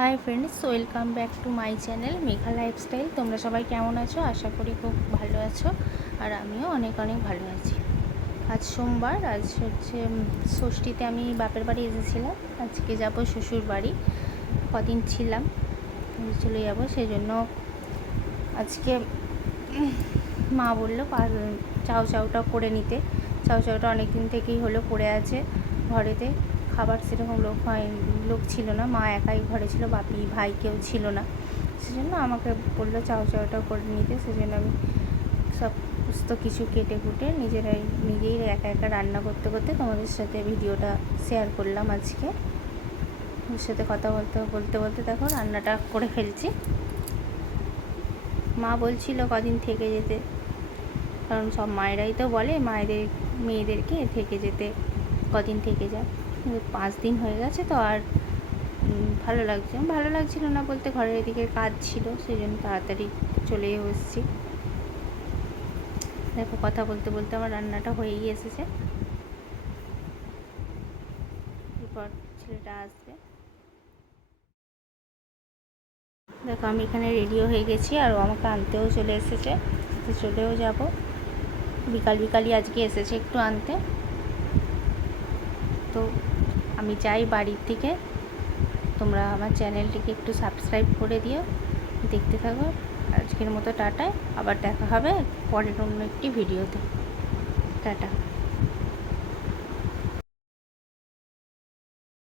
Hi friends, welcome back to my channel Megha lifestyle. তোমরা সবাই কেমন আছো? আশা করি খুব ভালো আছো, আর আমিও অনেক অনেক ভালো আছি। আজ সোমবার, আজ হচ্ছে ষষ্ঠীতে আমি বাপের বাড়ি এসেছিলাম। আজকে যাব শ্বশুর বাড়ি। কদিন ছিলাম, চলে যাব, সেই জন্য আজকে মা বললো চাউটা করে নিতে। চাউটা অনেক দিন থেকেই হলো পড়ে আছে ঘরেতে। খাবার সেরকম লোক ছিল না, মা একাই ঘরে ছিল, বাপি ভাই কেউ ছিল না, সেজন্য আমাকে বললো চাউটা করে নিতে। সেজন্য আমি সমস্ত কিছু কেটে কুটে নিজেই একা একা রান্না করতে করতে তোমাদের সাথে ভিডিওটা শেয়ার করলাম। আজকে ওর সাথে কথা বলতে বলতে দেখো রান্নাটা করে ফেলছি। মা বলছিল কদিন থেকে যেতে, কারণ সব মায়েরাই তো বলে মেয়েদেরকে থেকে যেতে, কদিন থেকে যায়। 5 দিন হয়ে গেছে তো, আর ভালো লাগছিল না বলতে, ঘরের এদিকে কাজ ছিল, সেই জন্য তাড়াতাড়ি চলে এসেছি। দেখো কথা বলতে বলতে আমার রান্নাটা হয়েই এসেছে। এরপর ছেলেটা আসবে। দেখো আমি এখানে রেডিও হয়ে গেছি, আর ও আমাকে আনতেও চলে এসেছে, তো চলেও যাব। বিকালই আজকে এসেছে একটু আনতে। তো আমি যাই বাড়ির থেকে। তোমরা আমার চ্যানেলটিকে একটু সাবস্ক্রাইব করে দিও, দেখতে থাকো। আজকের মতো টাটা, আবার দেখা হবে পরের অন্য একটি ভিডিওতে। টাটা।